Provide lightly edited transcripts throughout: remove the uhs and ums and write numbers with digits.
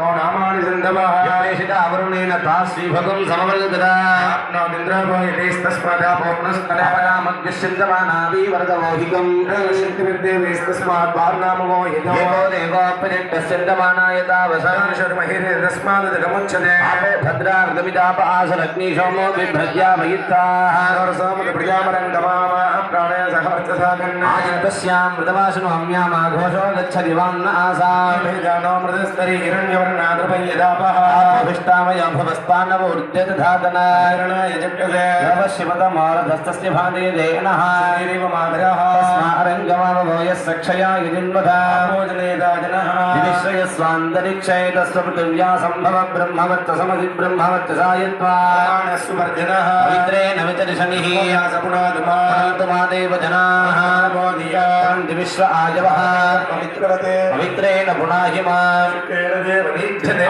नामानि सन्दवः यप्रेषितावरुणेन ताश्रीभगं समवर्गदा नोदिन्द्रभोगितैस्तस्मादापोप्नस्तनपदामग्निश्चिन्तमानाभिवर्गमोहिकं शिल्पिर्देवैस्तस्मात् वार्नामो यजो देवोऽप्यनिष्टश्चिन्तमानायतावसरमहिर्यस्मादगमुच्यते आपो भद्रार्दमिदाप आसरग्निशोमो बिभ्रज्यामयित्ताः सोमप्रजामरङ्गमामः प्राणय सहवर्चसागन् आजन्तस्यां मृतवासिनो हम्यामाघोषो गच्छति वान्न आसाम् जानो मृतस्तरी हिरण्यवर्णाद्रपय्यदापः अभिष्टामयो भवस्तान्नवोर्जतधातनारणाय जप्यते नवशिवतमारधस्तस्य भादे देनः श्रीरेव माधरः तस्मारङ्गमावो यस्य क्षया यजिन्वधा भोजनेदाजनः विनिश्रयस्वान्तरिक्षये तस्य पृथिव्या सम्भव ब्रह्मवत्तसमधि ब्रह्मवत्तसायत्वा सुवर्जनः पवित्रेण विचरिशनिः सपुनादुमादेव जनाः विश्व आजवः पवित्रेण पुनाहिमान्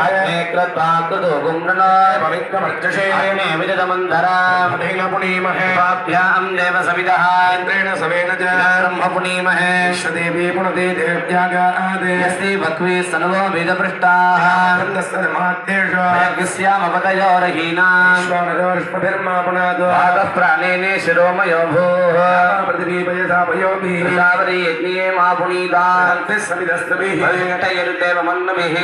अग्ने कृत्वा कृतो गुम्रणा पवित्रमर्चषे अग्ने विजतमन्धरा पुनीमहे पाभ्यां देव सविदः इन्द्रेण सवेन च ब्रह्म पुनीमहे विश्वदेवी पुनते देव्यागादे यस्ति भक्वी सनवो वेदपृष्टाः यज्ञस्यामपतयोरहीनां विश्वानरोष्पभिर्मा पुनादो आगः प्राणेने शिरोमयो भूः पृथिवीपयसा पयोभिः तावरी यज्ञे मा पुनीता सविदस्तभिः भवेटयरुदेव मन्नभिः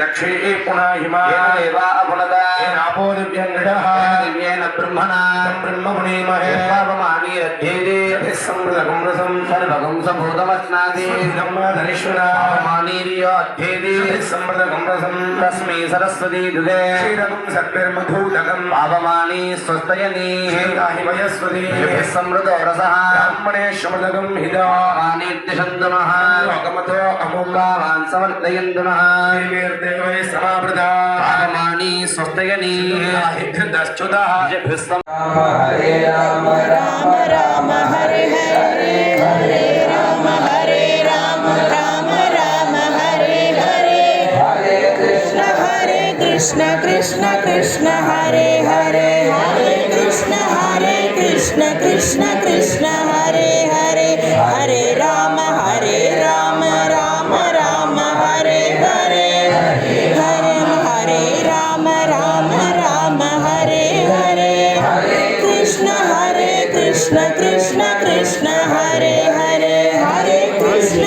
दक्षे पुनाहिमा देवा अपुनदा नापो दिव्यङ्गडः दिव्येन ब्रह्मणा ब्रह्मपुनीमहे पापमानीरध्येदे संवृतकं रसं सर्वकं सबूतमस्नादि ब्रह्मधरीश्वरा पापमानीर्यो अध्येदे संवृतकं रसं तस्मै सरस्वती दुदे क्षीरकं सत्भिर्मधूदकं पापमानी स्वस्तयनी हिमयस्वती संवृतो रसः ब्राह्मणे श्रमदकं हिदा मानीत्यशन्तनः लोकमतो अमुकावान् समर्थयन्तनः देवै समावृता पापमानी स्वस्तयनी हिदश्चुतः हरे राम राम राम हरे हरे हरे राम राम राम हरे हरे हरे कृष्ण कृष्ण कृष्ण हरे हरे हरे कृष्ण कृष्ण कृष्ण हरे हरे हरे राम राम राम हरे हरे हरे राम राम हरे हरे हरे कृष्ण कृष्ण कृष्ण हरे हरे हरे कृष्ण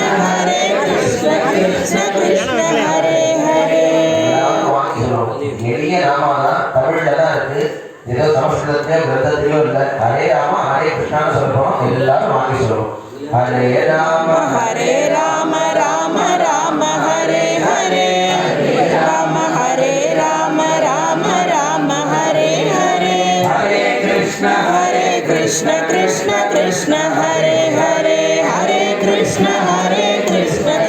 कृष्ण हरे हरे எளிய நாமாதான் தமிழ்ல தான் இருக்கு. ஏதோ சமஸ்கிருதத்திலயோ கிரந்தத்திலயோ இல்ல. ஹரே ராம ஹரே கிருஷ்ணான்னு சொல்றோம். எல்லாரும் வாங்கி சொல்றோம். ஹரே ராம ராம ராம ஹரே ஹரே ராம ராம ராம ஹரே ஹரே ஹரே கிருஷ்ண கிருஷ்ண கிருஷ்ண ஹரே ஹரே ஹரே கிருஷ்ண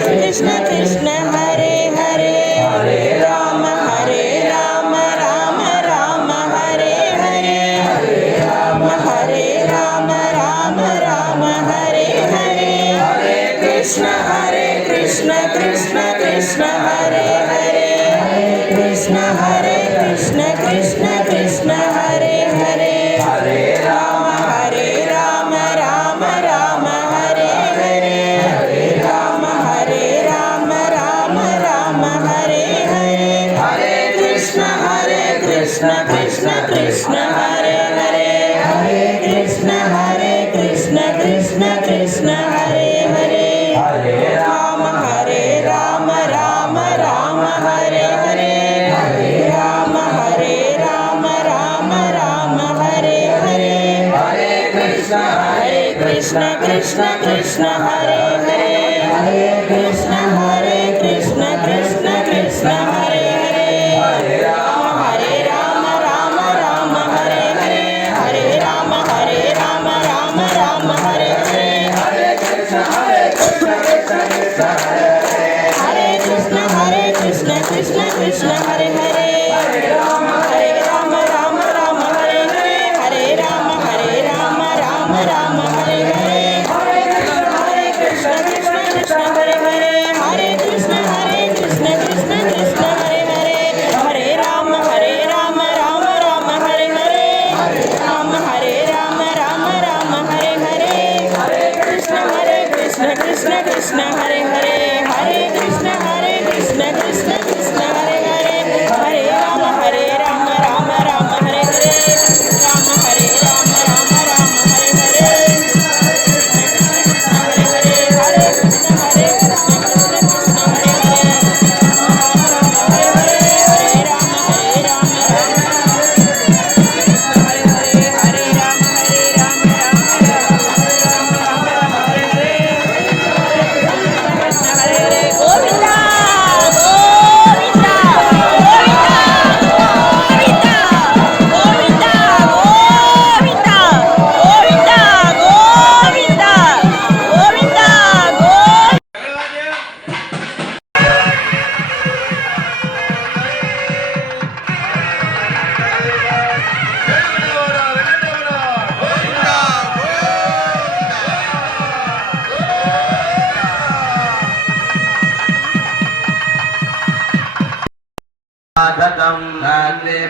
கிருஷ்ண கிருஷ்ண ஹரே ஹரே ஹரே ராம ராம ராம ஹரே ஹரே ராம ராம ராம ஹரே ஹரே ஹரே கிருஷ்ண கிருஷ்ண கிருஷ்ண ஹரே ஹரே ஹரே கிருஷ்ண கிருஷ்ண ஹரே ஹரே ஹரே ராம ராம ராம ஹரே ஹரே ஹரே ராம ராம ஹரே ஹரே ஹரே கிருஷ்ண கிருஷ்ண கிருஷ்ண ஹரே ஹரே ஹரே கிருஷ்ண கிருஷ்ண ஹரே ஹரே ஹரே ராம ராம ராம ஹரே ஹரே ஹரே ராம ராம ஹரே ஹரே ஹரே கிருஷ்ண கிருஷ்ண ஹரே ஹரே ஹரே கிருஷ்ண கிருஷ்ண ஹரே ஹரே ஹரே ராம ராம ஹரே ஹரே ஹரே ராம ராம ஹரே ஹரே ஹரே கிருஷ்ண ஹரே கிருஷ்ண கிருஷ்ண ஹரே ஹரே ஹரே ராம ராம ஹரே ஹரே ஹரே ராம ராம ஹரே ஹரே ஹரே கிருஷ்ண கிருஷ்ண ஹரே ஹரே ஹரே கிருஷ்ண கிருஷ்ண ஹரே ஹரே ஹரே ராம ராம ஹரே ஹரே ஹரே ராம ராம ஹரே ஹரே ஹரே கிருஷ்ண கிருஷ்ண ஹரே ஹரே ஹரே கிருஷ்ண கிருஷ்ண ஹரே ஹரே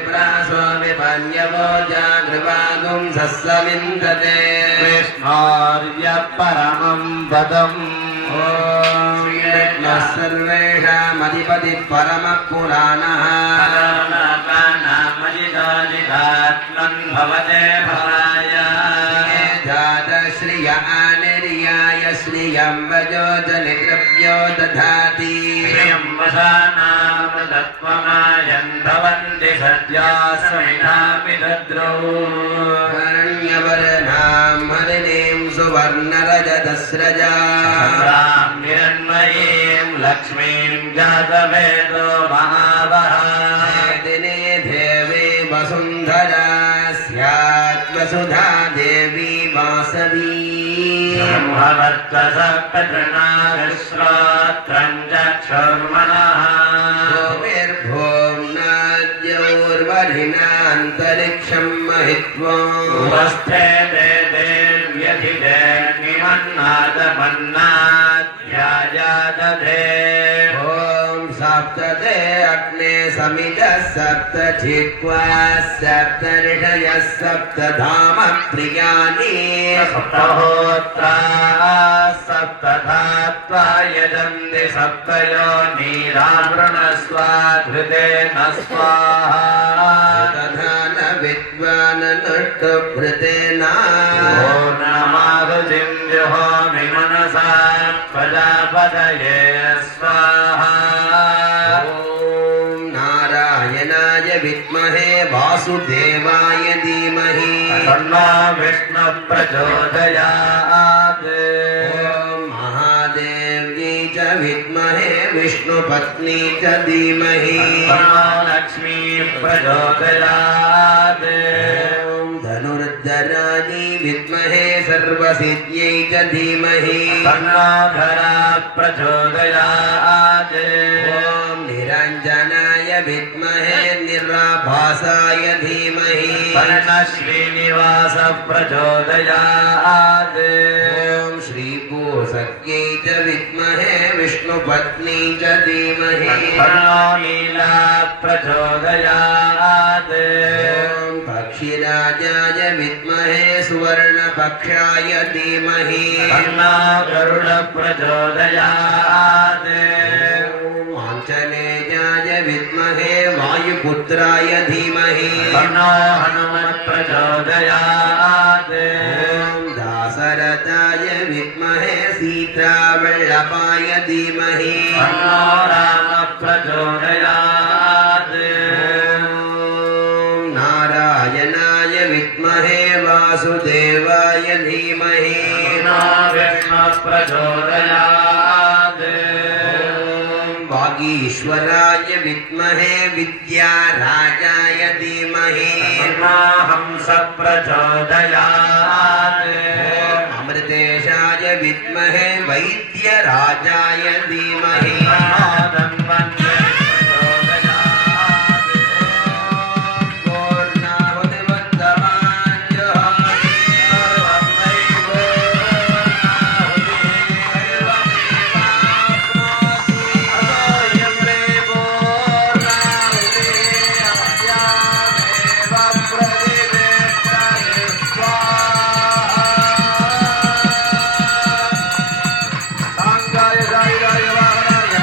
प्रासो विपन्यवो जागृपागुं सस्सविन्दते कृष्णार्य परमं पदम् सर्वेषामधिपतिः परमः पुराणः भवते भवाय जातश्रिय आनिर्याय श्रियं वजो जनिद्रव्यो दधाति भवन्ति सद्यासमिनापि दद्रौ हरण्यवर्णां हरिणीं सुवर्णरजतस्रजां हिरण्मयीं लक्ष्मीं जातवेदो महावहा दिने देवी वसुन्धरा स्यात् वसुधा देवी वासवी ब्रह्मवर्चसप्रतृणाश्रोत्रं चक्षुर्मनः गोर्वरिणान्तरिक्षं महित्वा उपस्थे ते देव्यधिदेर्निमन्नादमन्नाध्यायादधे ॐ सप्तते अग्ने समितः सप्त जिह्वा सप्त ऋषयः सप्तधाम प्रियाणि सप्तहोत्रा सप्तधात्वा यजन्ति सप्तयोनिरावृणस्वाधृतेन स्वाहा तथा न विद्वान् नुष्टुभृतेन ॐ नमारुजिं जुहोमि मनसा प्रजापतये स्वाहा ॐ नारायणाय विद्महे वासुदेवाय धीमहि तन्नो विष्णुः प्रचोदयात् ॐ महादेव्यै च विद्महे विष्णुपत्नी च धीमहि तन्नो लक्ष्मीः प्रचोदयात् ॐ धनुर्धरायै विद्महे सर्वसिद्ध्यै च धीमहि तन्नो धरा प्रचोदयात् ॐ निरञ्जनाय विद्महे निराभासाय धीमहि तन्नः श्रीनिवासः प्रचोदयात् ॐ श्रीभूसख्यै च विद्महे विष्णुपत्नी च धीमहि तन्नो लीला प्रचोदयात् ॐ पक्षिराजाय विद्महे सुवर्णपक्षाय धीमहि तन्नो गरुड प्रचोदयात् आञ्जनेयाय विद्महे वायुपुत्राय धीमहि तन्नो हनुमत् प्रचोदयात् ॐ दासरथाय विद्महे सीतावल्लभाय धीमहि तन्नो राम प्रचोदयात् ॐ नारायणाय विद्महे वासुदेवाय धीमहि तन्नो विष्णुः प्रचोदयात् वागीश्वराय विद्महे विद्याराजाय धीमहि तन्नो हंस प्रचोदयात् अमृतेशाय विद्महे वैद्यराजाय धीमहि Jaya Jaya Jaya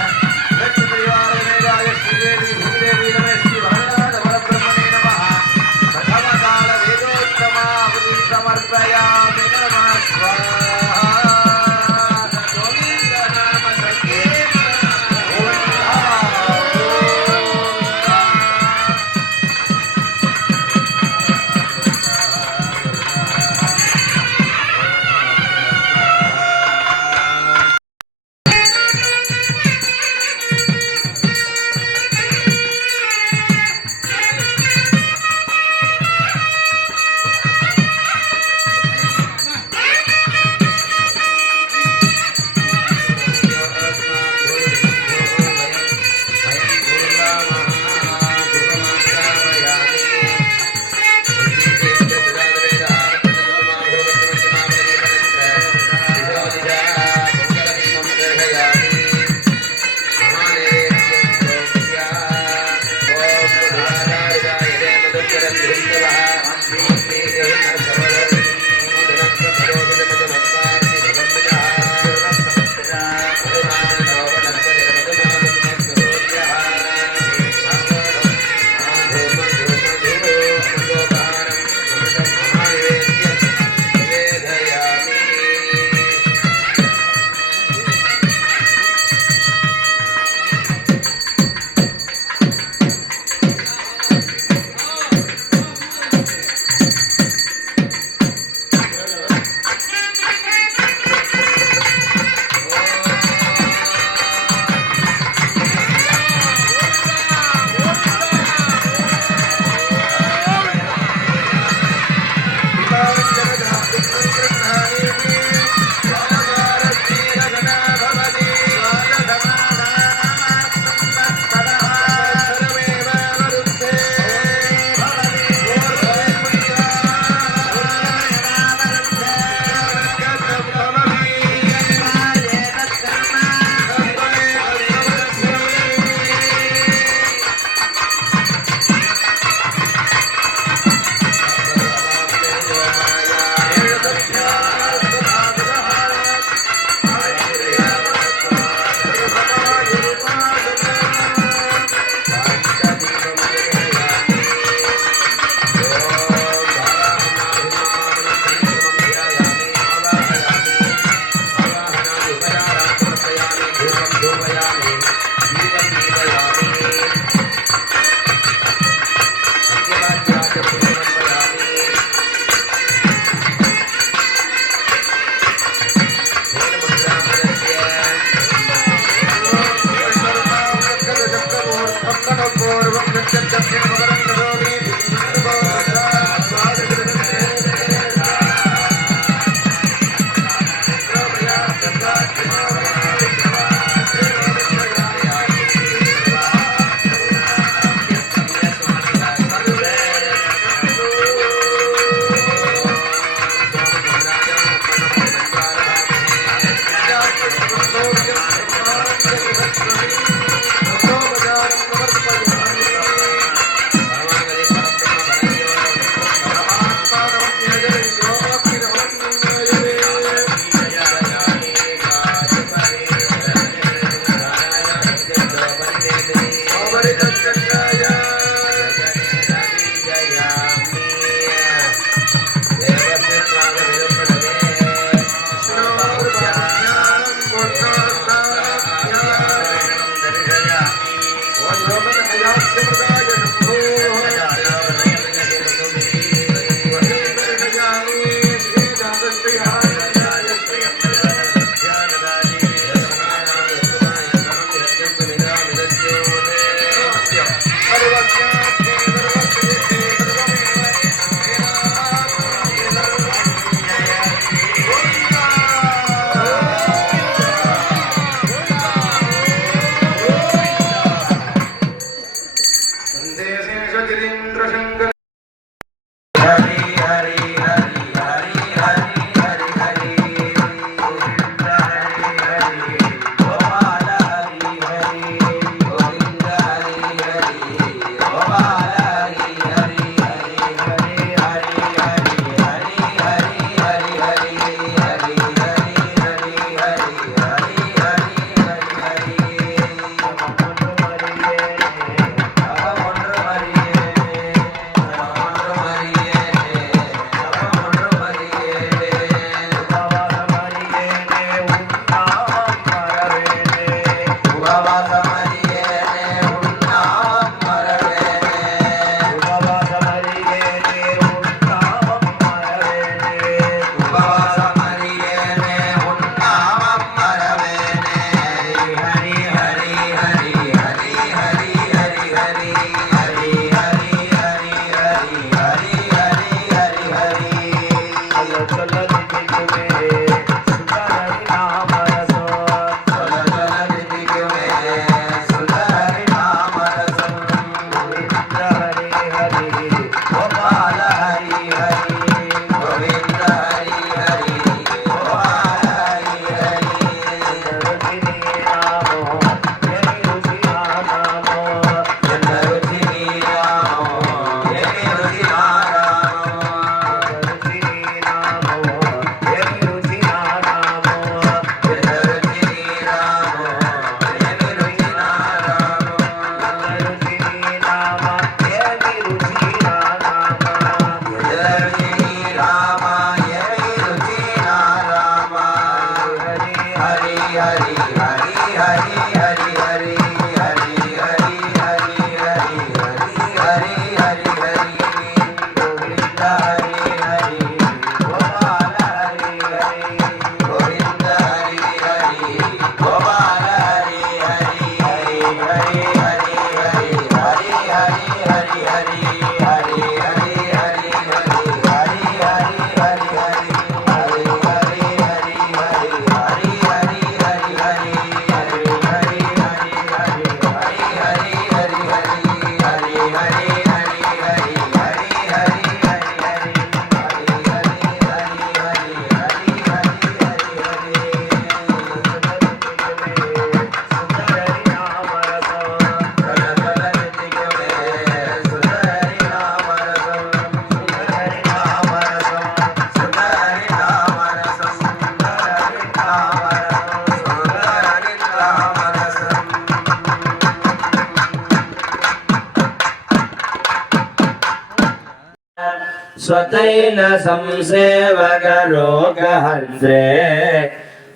स्वतैल संसेवकरोगहर्त्रे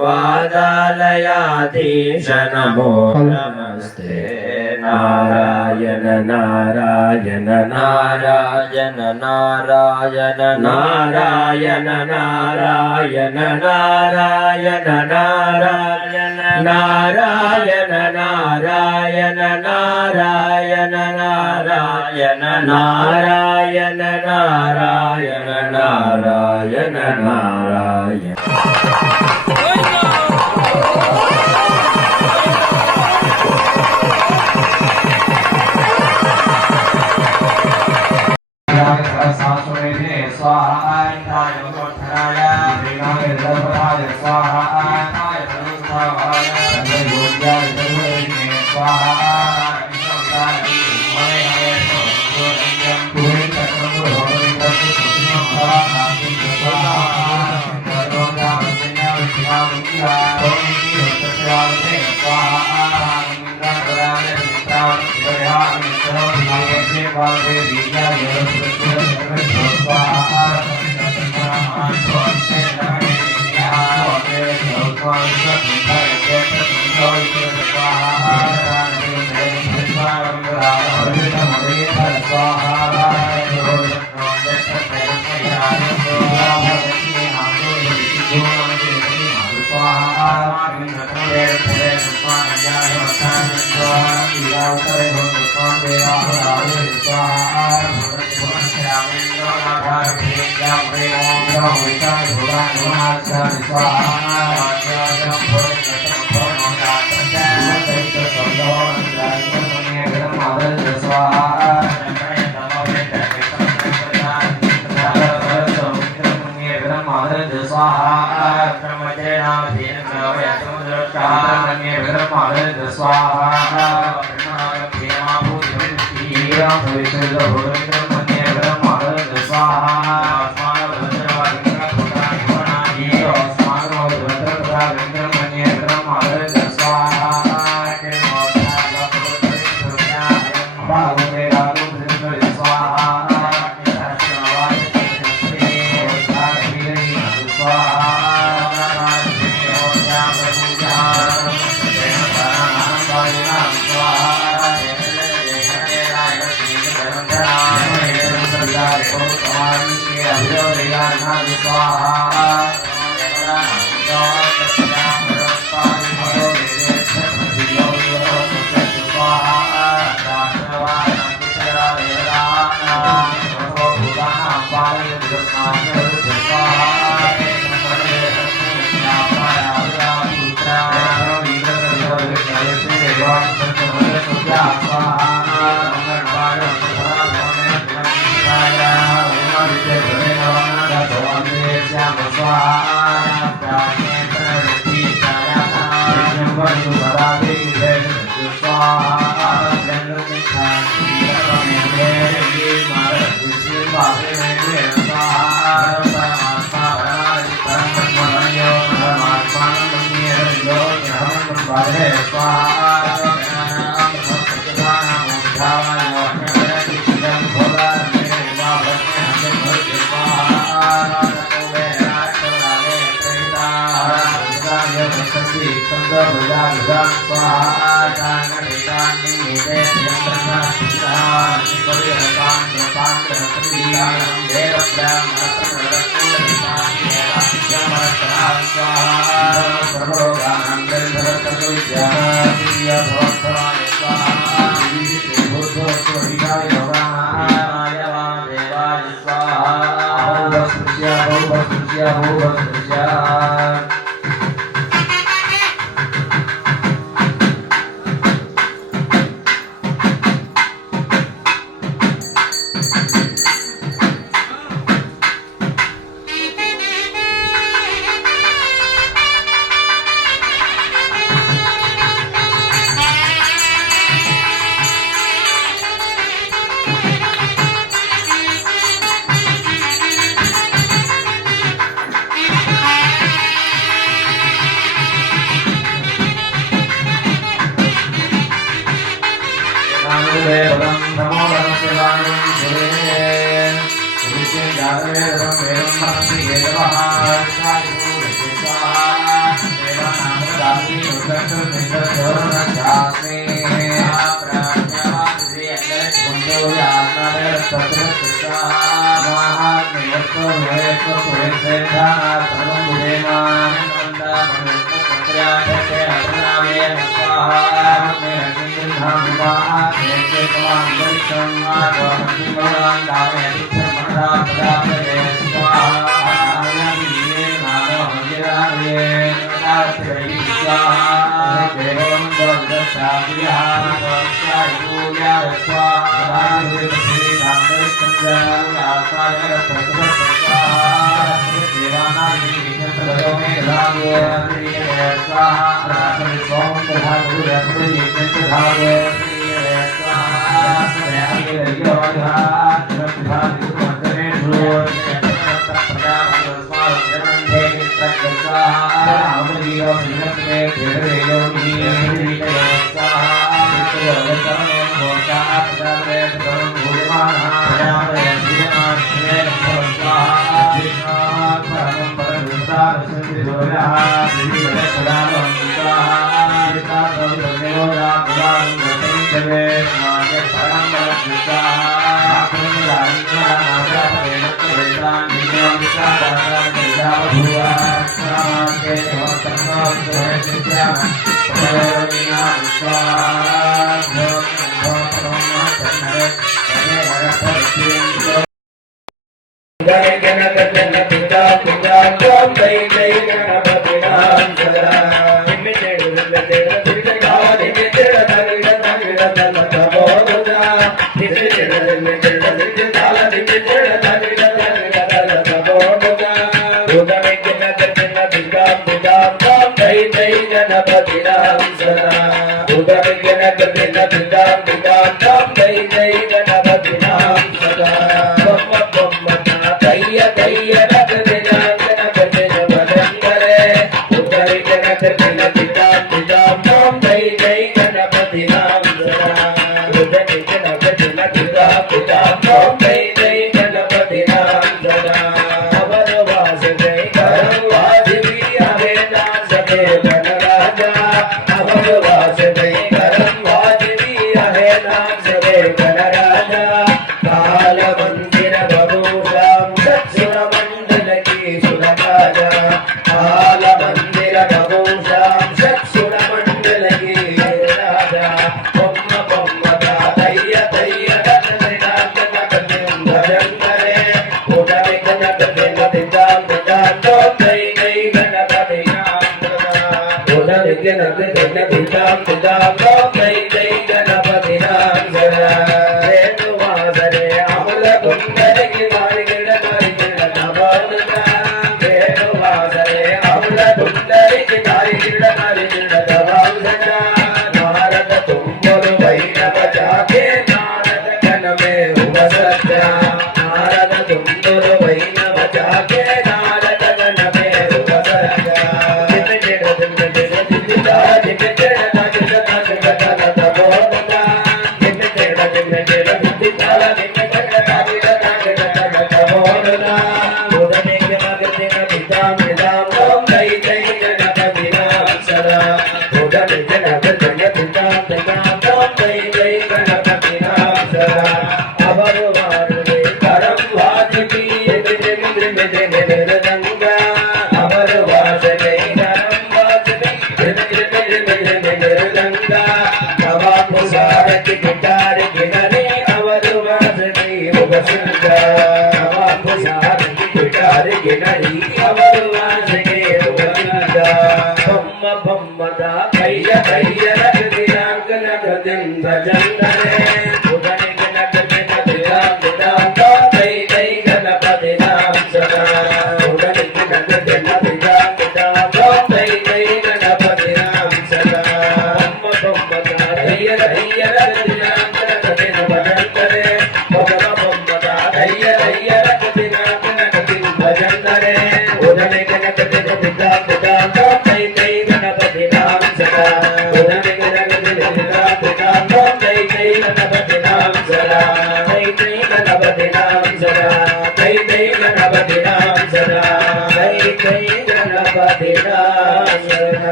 वादालयाधीश नमो नमस्ते नारायण नारायण नारायण नारायण नारायण नारायण नारायण नारायण नारायण नारायण नारायण नारायण नारायण नारायण नारायण नारायण Gracias.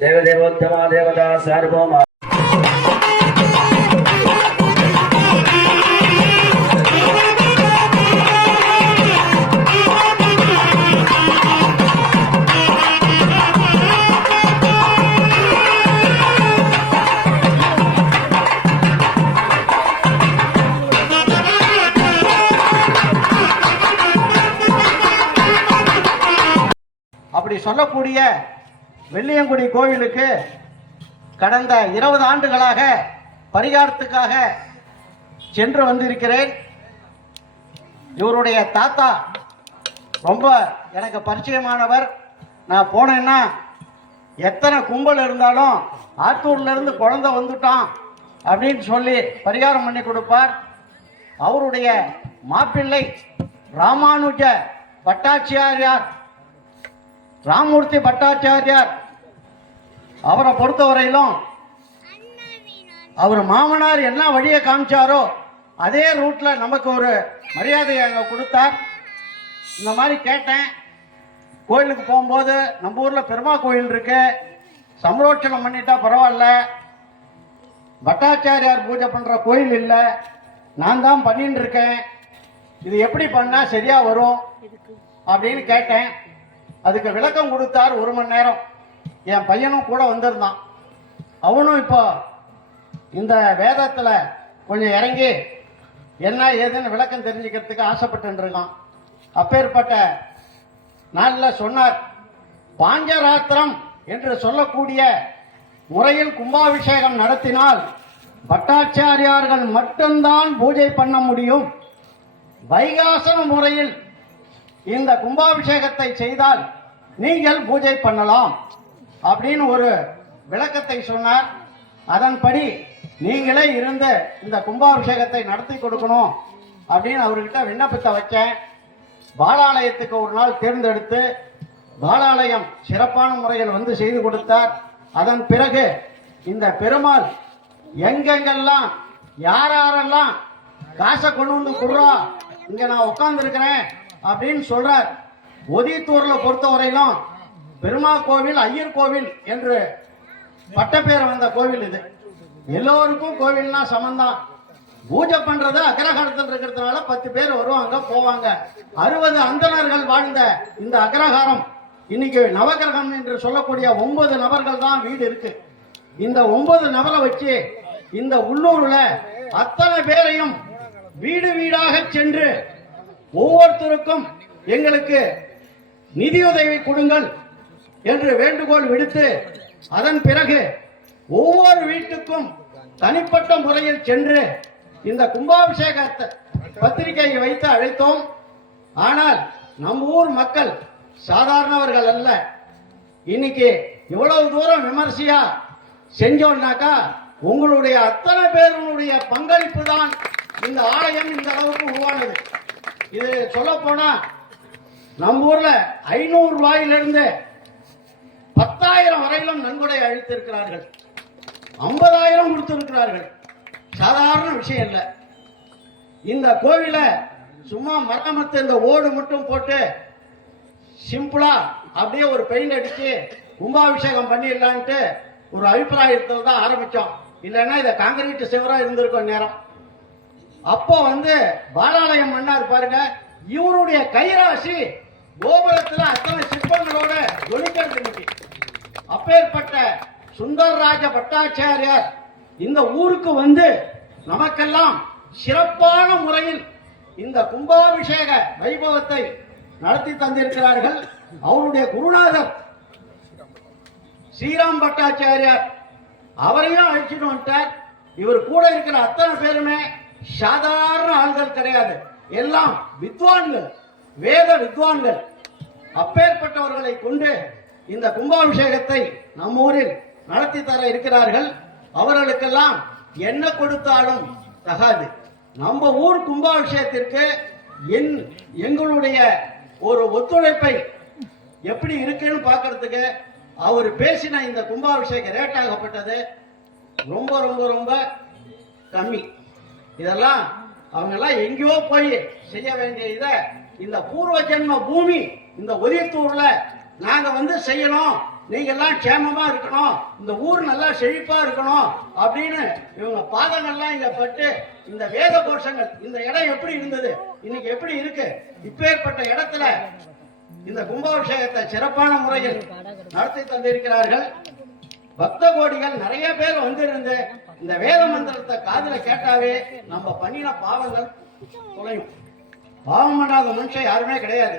देवदेवोत्तमा देवता सार्वभौमा சொல்லக்கூடிய வெள்ளியங்குடி கோவிலுக்கு கடந்த 20 ஆண்டுகளாக பரிகாரத்துக்காக சென்று வந்திருக்கிறேன். இவருடைய தாத்தா ரொம்ப எனக்கு பரிச்சயமானவர். நான் போனேன்னா எத்தனை கும்பல் இருந்தாலும் ஆத்தூர்ல இருந்து குழந்தை வந்துட்டான் அப்படின்னு சொல்லி பரிகாரம் பண்ணி கொடுப்பார். அவருடைய மாப்பிள்ளை ராமானுஜ பட்டாச்சாரியார், ராமூர்த்தி பட்டாச்சாரியார், அவரை பொறுத்தவரையிலும் அவர் மாமனார் என்ன வழியை காமிச்சாரோ அதே ரூட்ல நமக்கு ஒரு மரியாதையை அங்கே கொடுத்தார். இந்த மாதிரி கேட்டேன். கோயிலுக்கு போகும்போது நம்ம ஊர்ல பெருமா கோயில் இருக்கு, சம்ரோட்சணம் பண்ணிட்டா பரவாயில்ல, பட்டாச்சாரியார் பூஜை பண்ற கோயில் இல்லை, நான் தான் பண்ணிட்டு இருக்கேன், இது எப்படி பண்ணா சரியா வரும் அப்படின்னு கேட்டேன். அதுக்கு விளக்கம் கொடுத்தார் 1 மணி நேரம். என் பையனும் கூட வந்திருந்தான். அவனும் இப்போ இந்த வேதத்துல கொஞ்சம் இறங்கி என்ன ஏதுன்னு விளக்கம் தெரிஞ்சுக்கிறதுக்கு ஆசைப்பட்டு இருக்கான். அப்பேற்பட்ட நாளில் சொன்னார், பாஞ்சராத்திரம் என்று சொல்லக்கூடிய முறையில் கும்பாபிஷேகம் நடத்தினால் பட்டாச்சாரியார்கள் மட்டும்தான் பூஜை பண்ண முடியும். வைகாசன முறையில் இந்த கும்பாபிஷேகத்தை செய்தால் நீங்கள் பூஜை பண்ணலாம் அப்படின்னு ஒரு விளக்கத்தை சொன்னார். அதன்படி நீங்களே இருந்து இந்த கும்பாபிஷேகத்தை நடத்தி கொடுக்கணும் அப்படின்னு அவர்கிட்ட விண்ணப்பத்தை வச்சேன். பாலாலயத்துக்கு ஒரு நாள் தேர்ந்தெடுத்து பாலாலயம் சிறப்பான முறையில் வந்து செய்து கொடுத்தார். அதன் பிறகு இந்த பெருமாள் எங்கெங்கெல்லாம் யாரெல்லாம் காசை கொண்டு வந்து கொடுறா, இங்க நான் உட்கார்ந்து இருக்கிறேன் அப்படின்னு சொல்றார். ஒதித்தூர்ல பொறுத்தவரையிலும் பெருமா கோவில் ஐயர் கோவில் என்று பட்டப்பேர் வந்த கோவில் இது. எல்லோருக்கும் கோவில்னா சமந்தான். பூஜை பண்றது அக்ரஹாரத்தில் இருக்கிறதுனால 10 பேர் வருவாங்க போவாங்க. 60 அந்தணர்கள் வாழ்ந்த இந்த அக்ரஹாரம் இன்னைக்கு நவகிரகம் என்று சொல்லக்கூடிய 9 நபர்கள் தான் வீடு இருக்கு. இந்த 9 நபரை வச்சு இந்த உள்ளூர்ல அத்தனை பேரையும் வீடு வீடாக சென்று ஒவ்வொருத்தருக்கும் எங்களுக்கு நிதியுதவி கொடுங்கள் என்று வேண்டுகோள் விடுத்து, அதன் பிறகு ஒவ்வொரு வீட்டுக்கும் தனிப்பட்ட முறையில் சென்று இந்த கும்பாபிஷேக பத்திரிகையை வைத்து அழைத்தோம். ஆனால் நம் ஊர் மக்கள் சாதாரணவர்கள் அல்ல. இன்னைக்கு இவ்வளவு தூரம் விமர்சையா செஞ்சோம்னாக்கா உங்களுடைய அத்தனை பேருடைய பங்களிப்பு தான் இந்த ஆலயம் இந்த அளவுக்கு உருவானது. இது சொல்ல போனா நம்ம ஊர்ல 500 ரூபாயிலிருந்து 10,000 வரையிலும் நன்கொடை அளித்திருக்கிறார்கள், 50,000 கொடுத்திருக்கிறார்கள். சாதாரண விஷயம் இல்லை. இந்த கோவில சும்மா மரமத்து இந்த ஓடு மட்டும் போட்டு சிம்பிளா அப்படியே ஒரு பெயிண்ட் அடிச்சு கும்பாபிஷேகம் பண்ணிடலான்ட்டு ஒரு அபிப்பிராயத்தில் தான் ஆரம்பிச்சோம். இல்லைன்னா இதை காங்கிரீட் சிவரா இருந்திருக்கும் நேரம். அப்போ பாலாலயம் மன்னார் பாருங்க, இவருடைய கைராசி கோபுரத்துல அத்தனை சிற்பங்களோட ஒளிக்கிறது. அப்பேற்பட்ட சுந்தரராஜ பட்டாச்சாரியார் இந்த ஊருக்கு நமக்கெல்லாம் சிறப்பான முறையில் இந்த கும்பாபிஷேக வைபவத்தை நடத்தி தந்திருக்கிறார்கள். அவருடைய குருநாதர் ஸ்ரீராம் பட்டாச்சாரியார் அவரையும் அழைச்சிட்டு வந்துட்டார். இவர் கூட இருக்கிற அத்தனை பேருமே சாதாரண ஆள்கள் கிடையாது, எல்லாம் வித்வான்கள், வேத வித்வான்கள். அப்பேற்பட்டவர்களை கொண்டு இந்த கும்பாபிஷேகத்தை நம்ம ஊரில் நடத்தி தர இருக்கிறார்கள். அவர்களுக்கெல்லாம் என்ன கொடுத்தாலும் தகாது. நம்ம ஊர் கும்பாபிஷேகத்திற்கு எங்களுடைய ஒரு ஒத்துழைப்பை எப்படி இருக்குன்னு பார்க்கறதுக்கு அவர் பேசின இந்த கும்பாபிஷேக ரேட் ஆகப்பட்டது ரொம்ப ரொம்ப ரொம்ப கம்மி. இதெல்லாம் அவங்கெல்லாம் எங்கேயோ போய் செய்ய வேண்டிய இதை இந்த பூர்வ ஜென்ம பூமி இந்த ஒதித்தூர்ல நாங்க செய்யணும், நீங்க எல்லாம் க்ஷேமமா இருக்கணும், இந்த ஊர் நல்லா செழிப்பா இருக்கணும் அப்படின்னு இவங்க பாதங்கள்லாம் இங்க பட்டு இந்த வேத கோஷங்கள், இந்த இடம் எப்படி இருந்தது இன்னைக்கு எப்படி இருக்கு, இப்பேற்பட்ட இடத்துல இந்த கும்பாபிஷேகத்தை சிறப்பான முறையில் நடத்தி தந்திருக்கிறார்கள். பக்த கோடிகள் நிறைய பேர் வந்திருந்து இந்த வேத மந்திரத்தை காதுல கேட்டாவே நம்ம பண்ணின பாவங்கள் தொலையும். பாவம் பண்ணாத மனுஷன் யாருமே கிடையாது.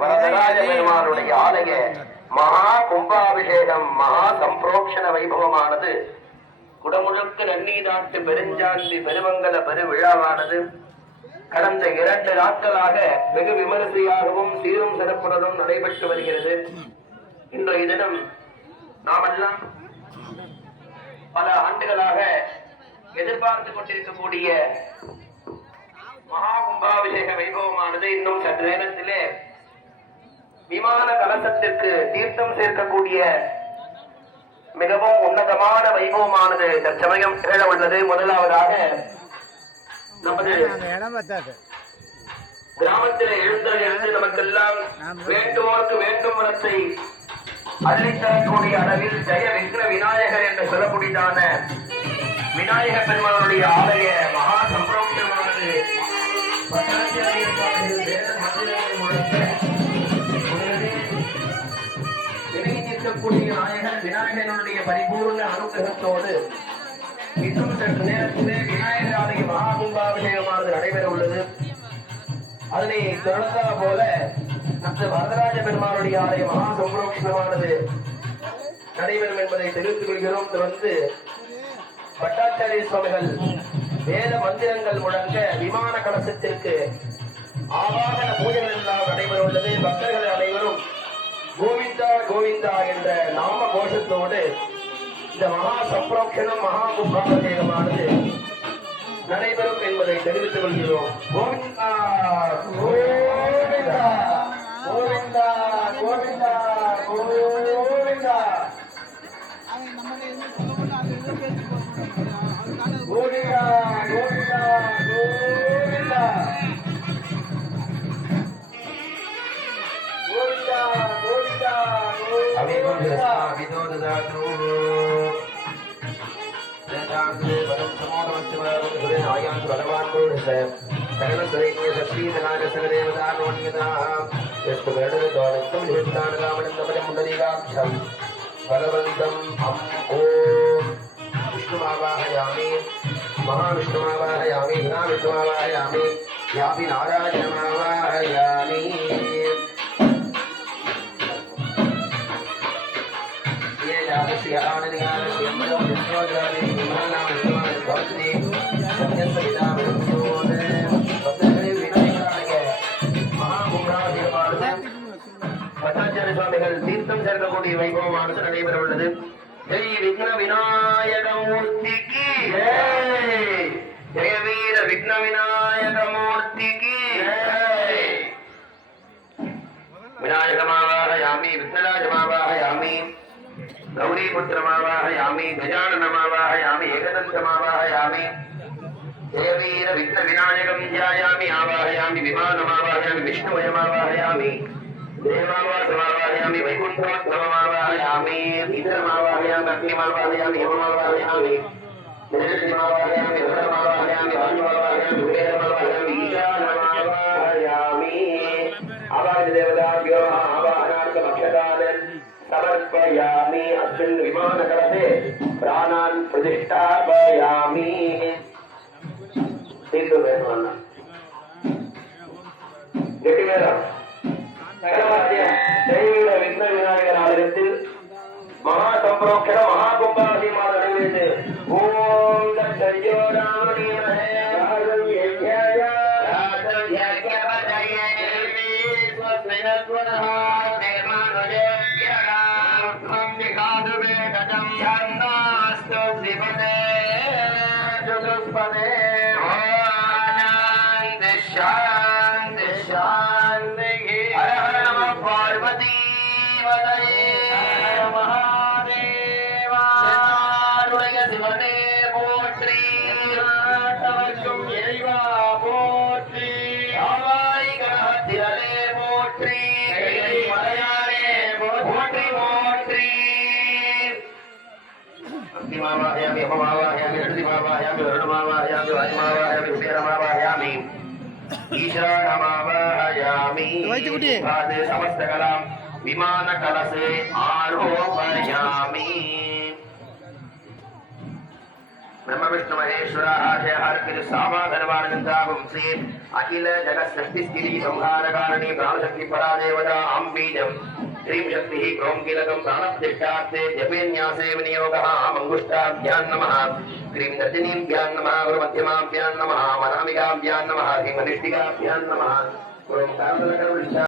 வரதராஜ பெருமானுடைய ஆலய மகா கும்பாபிஷேகம் மகா சம்பிரோக்ஷண வைபவமானது குடமுழுக்க நன்னீராட்டு பெருஞ்சாந்தி பெருமங்கல பெருவிழாவானது கடந்த 2 நாட்களாக வெகு விமரிசையாகவும் சீரும் சிறப்புடனும் நடைபெற்று வருகிறது. இன்றைய தினம் நாமெல்லாம் பல ஆண்டுகளாக எதிர்பார்த்து கொண்டிருக்கக்கூடிய மகா கும்பாபிஷேக வைபவமானது இன்னும் சற்று நேரத்திலே விமான கலசத்திற்கு தீர்த்தம் சேர்க்கக்கூடிய மிகவும் உன்னதமான வைபவமானது தற்சமயம் நிகழ உள்ளது. முதலாவதாக நமது கிராமத்திலே எழுந்தறிந்து நமக்கெல்லாம் வேண்டுவோருக்கு வேண்டும் வரத்தை அள்ளித்தரக்கூடிய அளவில் ஜெய விக்ன விநாயகர் என்று சொல்லக்கூடியதான விநாயக பெருமானுடைய ஆலய மகா சம்பிரோக்ஷமானது வினைத்திருக்கக்கூடிய நாயகர் விநாயகனுடைய பரிபூர்ண அனுகிரகத்தோடு இன்னும் சற்று நேரத்திலே விநாயகர் ஆலய மகா கும்பாபிஷேகமானது நடைபெற உள்ளது. அதனை தொடர்ந்தா போல மற்ற வரதராஜ பெருமானுடைய ஆலய மகா சம்பிரோக்ஷமானது நடைபெறும் என்பதை தெரிவித்துக் கொள்கிறோம். தொடர்ந்து பட்டாச்சாரிய சுவாமிகள் வேத மந்திரங்கள் முழங்க விமான கலசத்திற்கு ஆவாகன பூஜைகள் எல்லாம் நடைபெற உள்ளது. பக்தர்கள் அனைவரும் கோவிந்தா கோவிந்தா என்ற நாம கோஷத்தோடு இந்த மகா சம்பிரோக்ஷணம் மகா கும்பாபிஷேகமானது நடைபெறும் என்பதை தெரிவித்துக் கொள்கிறோம். கோவிந்தா கோவிந்தா கோவிந்தா கோவிந்தா கோவிந்தா கோவிந்தா கோவிந்தா கோவிந்தா கோவிந்தா கோவிந்தா விதோதாது பதம் சமோதமஸ்திவ ஆயாந்து பகவான் கோவிந்த சகல சுரேந்திர சஸ்ரீதனாக சகதேவதானோன்யதா எஸ்து வேடதோனித்தம் நிவித்தானகாமனந்தபலம் முண்டலீகாட்சம் பகவந்தம் அம் ஓம் விஷ்ணுமாவாஹயாமி மகாவிஷ்ணுமாவாஹயாமி விஷ்ணுமாவாஹயாமி யாபி நாராயணமாவாஹயாமி ये आनंदगानस्य विष्णोदारे विमलनाम विष्णुवान भवति सत्यसविता विष्णुवोदे भक्तरे विनायकाय महाकुम्भाभिषेகமானது பட்டாச்சாரிய சுவாமிகள் தீர்த்தம் சேர்க்கக்கூடிய வைபவமானது நடைபெற உள்ளது. ஜெய் விக்ன விநாயக மூர்த்திக்கு ஜெய், ஜெய வீர விக்ன விநாயக மூர்த்திக்கு ஜெய். விநாயகமாவாஹயாமி விக்னராஜமாவாஹயாமி गौरीपुत्रमावाहयामि गजाननमावाहयामि एकदन्तमावाहयामि जयवीर विघ्न विनायकं ध्यायामि आवाहयामि विमानमावाहयामि विष्णुवयमावाहयामि देवावासमावाहयामि वैकुण्ठोत्सवमावाहयामि इन्द्रमावाहयामि अग्निमावाहयामि यममावाहयामि निरतिमावाहयामि रुद्रमावाहयामि वायुमावाहयामि कुबेरमावाहयामि ईशानमावाहयामि आवाहदेवताभ्यो आवाहनार्थमक्षतान् समर्पयामि अस्मिन् विमानकलशे प्राणान् प्रतिष्ठापयामि. விக்ன விநாயகர் ஆலயத்தில் மகா சம்பிரோக்ஷண மகா கும்பாபிஷேகமாக நடைபெற்றது. ஓம் தத்சத்யோ ராமணீமஹே शांति शांति हर हर नमः पार्वती महादेवा शिवने पोत्री तवक्कुम इறைவா போற்றி ஆவாய் கணத்திரலே போற்றி மலையானே போற்றி போற்றி அக்னிமாவாஹயாமி யமமாவாஹயாமி ருதிமாவாஹயாமி வருணமாவாஹயாமி வாயுமாவாஹயாமி குபேரமாவாஹயாமி ईशानमावाहयामि पादे समस्तकलां विमानकलशे आरोपयामि. ब्रह्म विष्णु महेश्वराशय सामाधनवानंदावंशी अखिल जगत सृष्टि स्थिति संहार कारणी प्राणशक्ति परादेवता अम्बीजम श्रीं शक्ति क्रोम कीलकम प्राणप्रतिष्ठार्थे जपेन्यासे विनियोगः मंगुष्टाभ्यां नमः क्रीं दर्शनीभ्यां नमः गुरुमध्यमाभ्यां नमः मनामिकाभ्यां नमः श्रीमनिष्ठिकाभ्यां नमः ओम कामदलकरुणिष्ठा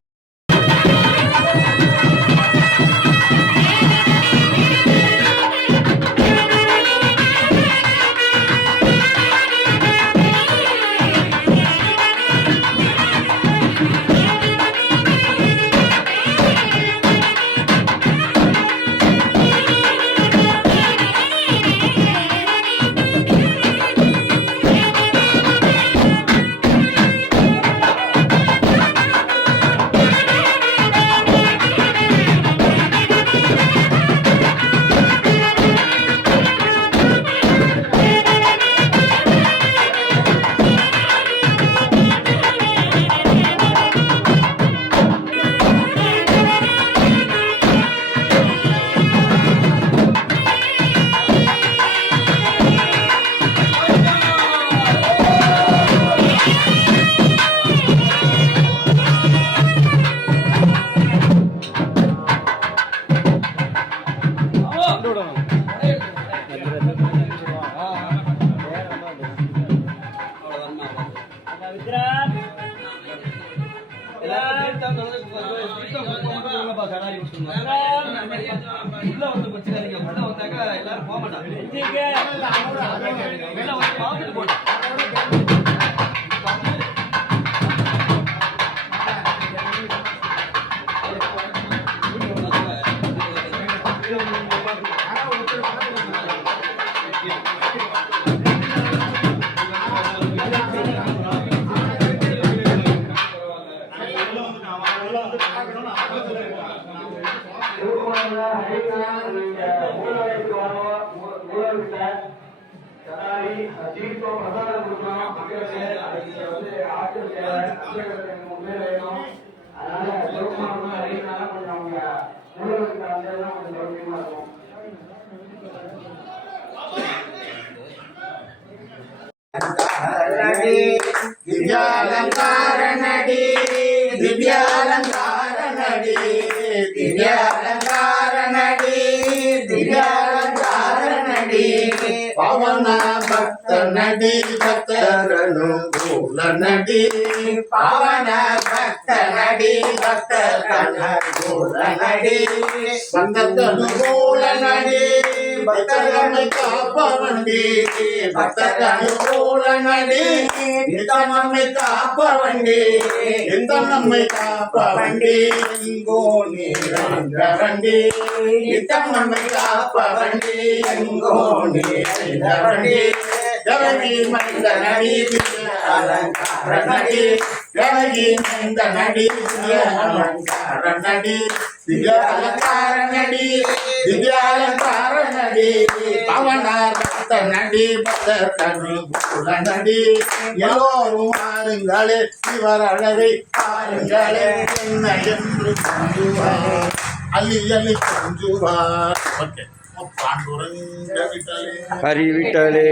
दिव्यालंकार नडी दिव्यालंकार नडी दिव्यालंकार नडी दिव्यालंकार नडी पवन भक्त नडी भक्तरनु भूल नडी पवन भक्त नडी भक्तरनु भूल नडी भक्तरनु भूल नडी भक्तरनु कापवंडी भक्तरनु भूल नडी நம்மை காப்பவண்டி இந்த நம்மை காப்பவண்டி எங்கோ நீரண்டி நித்தம் நம்மை காப்பவண்டி எங்கோ நீரண்டி ஜவகி மைந்த நடி அலங்கார நடி ஜவகி மைந்த நடி அலங்கார நடி திவ்ய அலங்கார நடி திவ்ய அலங்கார நடி பவனார்த்த நடி பக்தனு பூல நடி எல்லோரும் பாருங்களே இவர் அழகை பாருங்களே என்ன என்று கொஞ்சுவார் அள்ளி அள்ளி கொஞ்சுவார் ஓகே பாண்டுரங்க விட்டலே ஹரி விட்டலே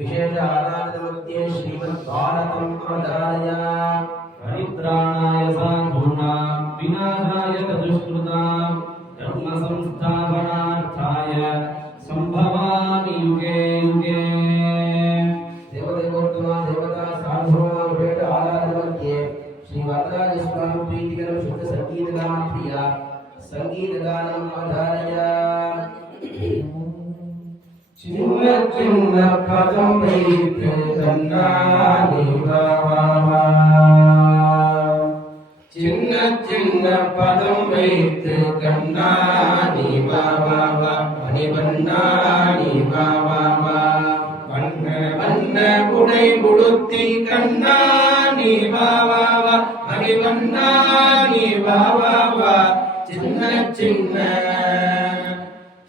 विशेष आराधनमध्ये श्रीमद् भारतम अवधारय परित्राणाय साधूनां विनाशाय दुष्कृतां धर्म संस्थापनार्थाय संभवामि युगे युगे देवदेवोत्तमा देवता साधूनां विशेष आराधनमध्ये श्री वरदराज स्वामी प्रीतिकरं शुद्ध संगीतगान प्रिया संगीतगानम् अवधारय चिन्न चिन्न पदं वैद्य गंगानि बाबा चिन्न चिन्न पदं वैद्य गंगानि बाबा मणिवन्नानि बाबा वन्न वन्न गुडै गुडुत्ति कन्नानि बाबा मणिवन्नानि बाबा चिन्न चिन्न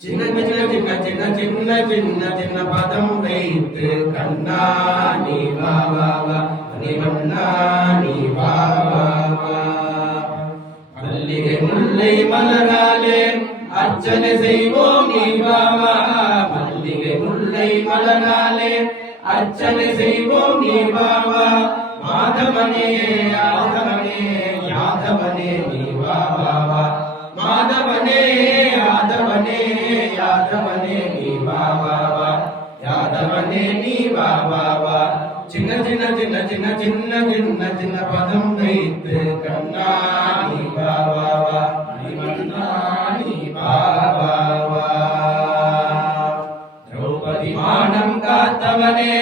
சின்ன சின்ன சின்ன சின்ன சின்ன சின்ன சின்ன பதம் வைத்து கண்ணா நீ வா வா வா மணிவண்ணா நீ வா வா வா. மல்லிகை முல்லை மலராலே அர்ச்சனை செய்வோம் நீ வா வா. மல்லிகை முல்லை மலராலே அர்ச்சனை செய்வோம் நீ வா வா. மாதவனே யாதவனே யாதவனே நீ வா வா வா. மாதவனே யாதவனே யாதவனே நீ வா வா வா. யாதவனே நீ வா வா வா. சின்ன சின்ன சின்ன சின்ன சின்ன சின்ன சின்ன பதம் வைத்து கண்ணா நீ வா வா வா. மணிவண்ணா நீ வா வா வா. திரௌபதி மானம் காத்தவனே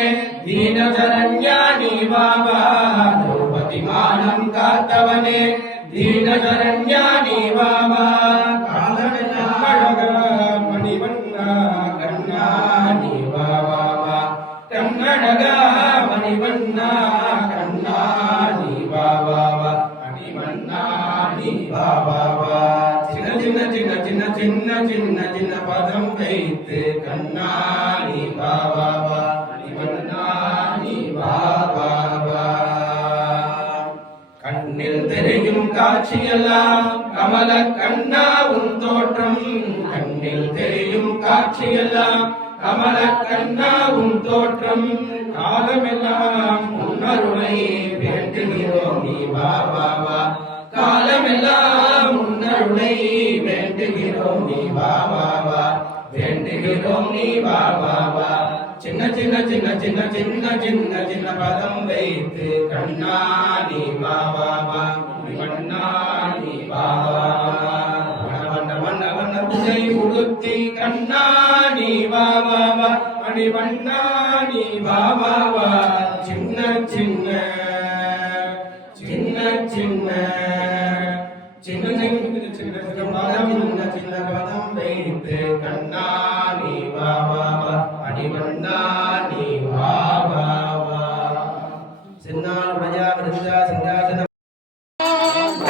தீனசரண்யா நீ வா வா. திரௌபதி மானம் காத்தவனே தீனசரண்யா நீ வா வா. காலமெல்லாம் அழகா மணிவண்ணா கண்ணா நீ வா வா வா. கண்ணழகா மணிவண்ணா கண்ணா நீ வா வா வா. மணிவண்ணா நீ வா வா வா. சின்ன சின்ன சின்ன சின்ன சின்ன சின்ன சின்ன பதம் வைத்து கண்ணா நீ வா வா வா. மணிவண்ணா நீ வா வா வா. கண்ணில் தெரியும் காட்சியெல்லாம் கமல கண்ணா உன் தோற்றம். கண்ணில் தெரியும் காட்சியெல்லாம் கமல கண்ணா உன் தோற்றம். காலமெல்லாம் உன்னருளை வேண்டுகிறோம் நீ வா வா வா. காலமெல்லாம் உன்னருளை வேண்டுகிறோம் நீ வா வா வா. வேண்டுகிறோம் நீ வா வா வா. சின்ன சின்ன சின்ன சின்ன சின்ன சின்ன சின்ன பதம் வைத்து கண்ணா நீ வா வா வா. மணிவண்ணா நீ வா வா வா. வண்ண வண்ண வண்ண பூஜை உடுத்தி கண்ணா நீ வா வா வா. மணிவண்ணா நீ வா வா வா. சின்ன சின்ன சின்ன சின்ன சின்ன சின்ன சின்ன பதம் சின்ன சின்ன பதம் வைத்து கண்ணா நீ வா வா வா. மணிவண்ணா நீ வா வா வா. சின்னாள் பிரஜா பிரஜா சிங்காசன